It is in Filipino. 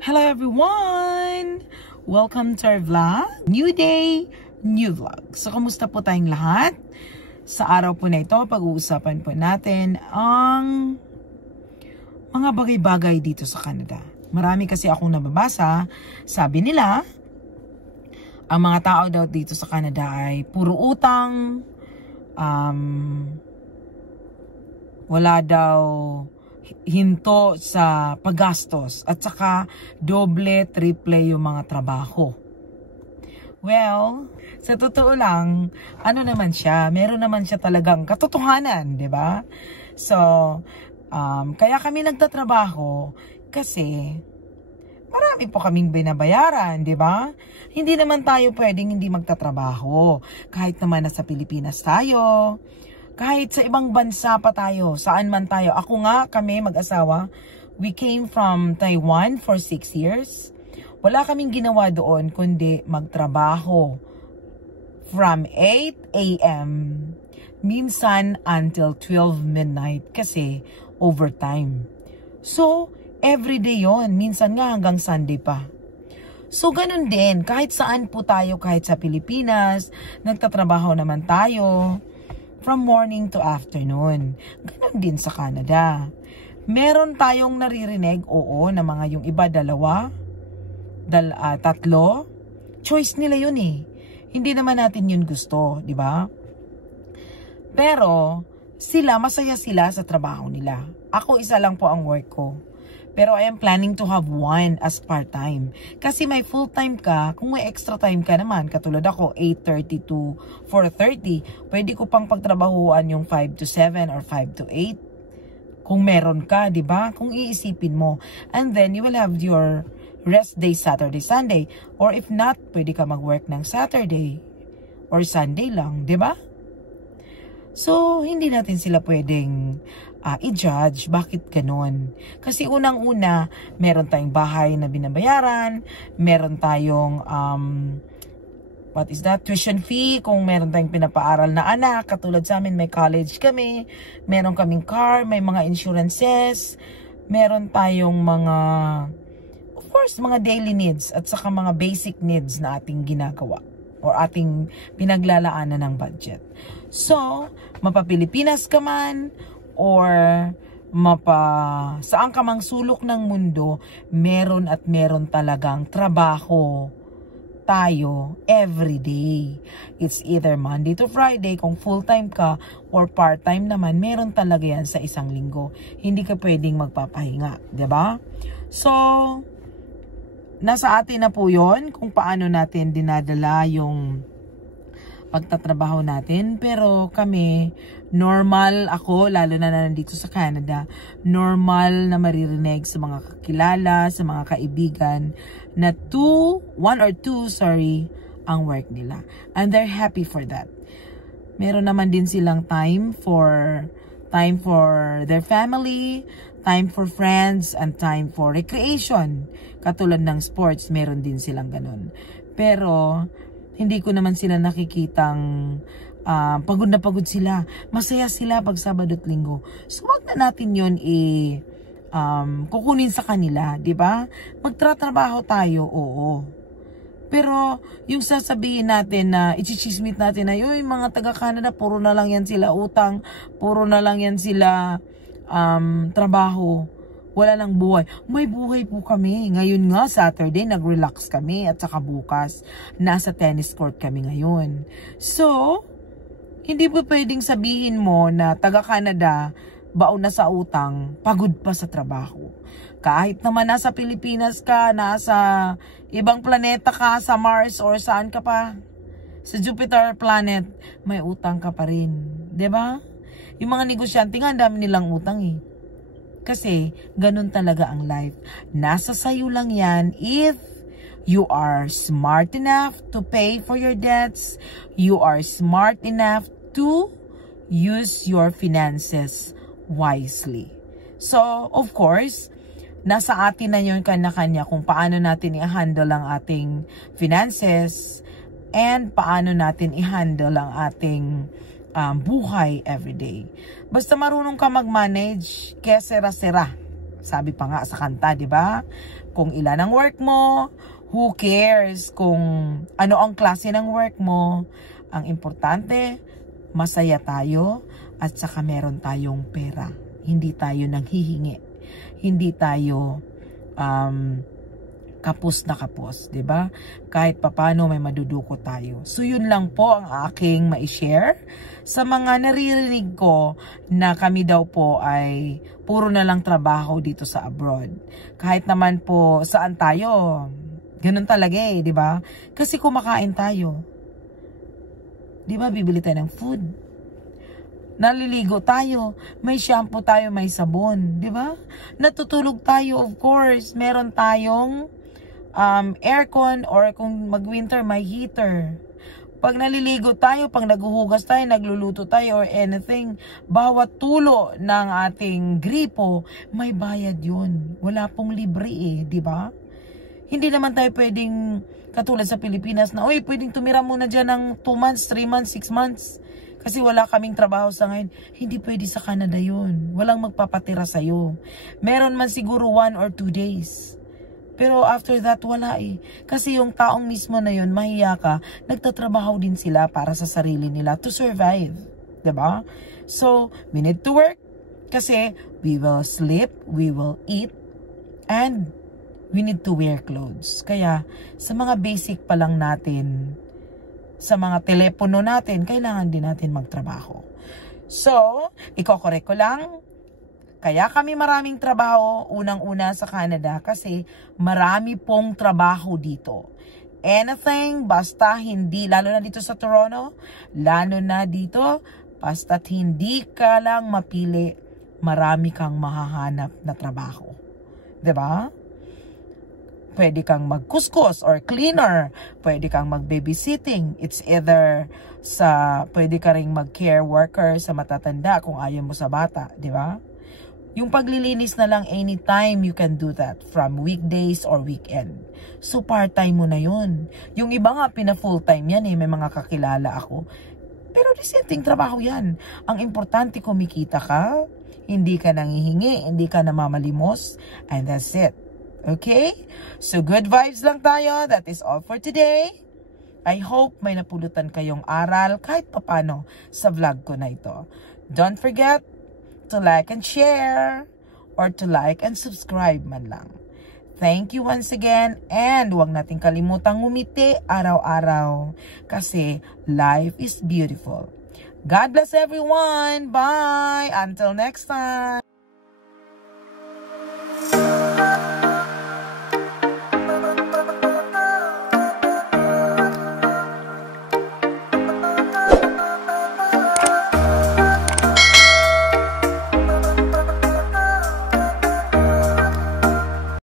Hello everyone! Welcome to our vlog. New day, new vlog. So, kamusta po tayong lahat? Sa araw po na ito, pag-uusapan po natin ang mga bagay-bagay dito sa Canada. Marami kasi akong nababasa. Sabi nila, ang mga tao daw dito sa Canada ay puro utang, wala daw hinto sa paggastos at saka doble, triple yung mga trabaho. Well, sa totoo lang, ano naman siya, meron naman siya talagang katotohanan, di ba? So, kaya kami nagtatrabaho kasi marami po kaming binabayaran, di ba? Hindi naman tayo pwedeng hindi magtatrabaho. Kahit naman nasa Pilipinas tayo, kahit sa ibang bansa pa tayo, saan man tayo. Ako nga, kami mag-asawa, we came from Taiwan for 6 years. Wala kaming ginawa doon kundi magtrabaho from 8 a.m. minsan until 12 midnight kasi overtime. So, everyday yon, minsan nga hanggang Sunday pa. So, ganun din, kahit saan po tayo, kahit sa Pilipinas, nagtatrabaho naman tayo from morning to afternoon. Ganun din sa Canada. Meron tayong naririnig, oo, na mga yung iba dalawa, tatlo. Choice nila yun eh. Hindi naman natin yun gusto, di ba? Pero, masaya sila sa trabaho nila. Ako, isa lang po ang work ko. Pero I am planning to have one as part-time. Kasi may full-time ka, kung may extra time ka naman, katulad ako, 8:30 to 4:30, pwede ko pang pagtrabahuan yung 5 to 7 or 5 to 8. Kung meron ka, di ba? Kung iisipin mo. And then, you will have your rest day, Saturday, Sunday. Or if not, pwede ka mag-work ng Saturday or Sunday lang, di ba? So, hindi natin sila pwedeng i-judge bakit ganun. Kasi unang-una, meron tayong bahay na binabayaran, meron tayong tuition fee, kung meron tayong pinapaaral na anak, katulad sa amin, may college kami, meron kaming car, may mga insurances, meron tayong mga, of course, mga daily needs at saka mga basic needs na ating ginagawa or ating pinaglalaanan ng budget. So, mapa-Pilipinas ka man, or saan ka mang sulok ng mundo, meron at meron talagang trabaho tayo every day. It's either Monday to Friday kung full-time ka or part-time naman, meron talaga yan sa isang linggo. Hindi ka pwedeng magpapahinga, 'di ba? So, nasa atin na po 'yon kung paano natin dinadala yung pagtatrabaho natin. Pero kami, normal ako, lalo na nandito sa Canada, normal na maririnig sa mga kakilala, sa mga kaibigan, na 1 or 2 ang work nila. And they're happy for that. Meron naman din silang time for their family, time for friends, and time for recreation. Katulad ng sports, meron din silang ganun. Pero, hindi ko naman sila nakikitang pagod na pagod sila. Masaya sila pag Sabado at Linggo. So, wag na natin yun kukunin sa kanila, di ba? Magtratrabaho tayo, oo. Pero, yung sasabihin natin na, i-chismit natin na, yung mga taga-Canada, puro na lang yan sila utang, puro na lang yan sila trabaho. Wala nang buhay. May buhay po kami. Ngayon nga, Saturday, nag-relax kami. At saka bukas, nasa tennis court kami ngayon. So, hindi po pwedeng sabihin mo na taga-Canada, baon na sa utang, pagod pa sa trabaho. Kahit naman nasa Pilipinas ka, nasa ibang planeta ka, sa Mars or saan ka pa, sa Jupiter planet, may utang ka pa rin. 'Di ba? Yung mga negosyante nga, dami nilang utang eh. Kasi, ganun talaga ang life. Nasa sayo lang yan if you are smart enough to pay for your debts, you are smart enough to use your finances wisely. So, of course, nasa atin na yun kanya-kanya kung paano natin i-handle ang ating finances and paano natin i-handle ang ating buhay everyday. Basta marunong ka mag-manage, kaya sera-sera. Sabi pa nga sa kanta, di ba? kung ilan ang work mo, who cares kung ano ang klase ng work mo. Ang importante, masaya tayo at saka meron tayong pera. Hindi tayo nanghihingi. Hindi tayo kapos na kapos, 'di ba? Kahit papano may maduduko tayo. So yun lang po ang aking ma-share sa mga naririnig ko na kami daw po ay puro na lang trabaho dito sa abroad. Kahit naman po saan tayo, ganun talaga 'di ba? Kasi kumakain tayo. 'Di ba? Bibili tayo ng food. Naliligo tayo, may shampoo tayo, may sabon, 'di ba? Natutulog tayo, of course. Meron tayong aircon, or kung mag-winter, may heater. Pag naliligo tayo, pag naguhugas tayo, nagluluto tayo, or anything, bawat tulo ng ating gripo, may bayad yun. Wala pong libre di ba? Hindi naman tayo pwedeng, katulad sa Pilipinas, na, pwedeng tumira muna dyan ng 2 months, 3 months, 6 months. Kasi wala kaming trabaho sa ngayon. Hindi pwede sa Canada yun. Walang magpapatira sa'yo. Meron man siguro 1 or 2 days. Pero after that, wala Kasi yung taong mismo na yun, mahiya ka, nagtatrabaho din sila para sa sarili nila to survive. 'Di ba? So, we need to work. Kasi we will sleep, we will eat, and we need to wear clothes. Kaya, sa mga basic pa lang natin, sa mga telepono natin, kailangan din natin magtrabaho. So, iko-correct ko lang, kaya kami maraming trabaho, unang-una sa Canada, kasi marami pong trabaho dito. Anything, basta hindi, lalo na dito sa Toronto, lalo na dito, basta't hindi ka lang mapili, marami kang mahahanap na trabaho. 'Di ba? Pwede kang magkuskus or cleaner, pwede kang mag-babysitting. It's either pwede ka ring mag-care worker sa matatanda kung ayaw mo sa bata, 'di ba? Yung paglilinis na lang, anytime you can do that, from weekdays or weekend. So part-time mo na yun. Yung iba nga, pina-full-time yan may mga kakilala ako. Pero disenteng trabaho yan. Ang importante, kumikita ka, hindi ka nangihingi, hindi ka namamalimos, and that's it. Okay? So good vibes lang tayo. That is all for today. I hope may napulutan kayong aral kahit papano sa vlog ko na ito. Don't forget to like and share, or to like and subscribe man lang. Thank you once again, and huwag nating kalimutang ngumiti araw-araw kasi life is beautiful. God bless everyone. Bye! Until next time.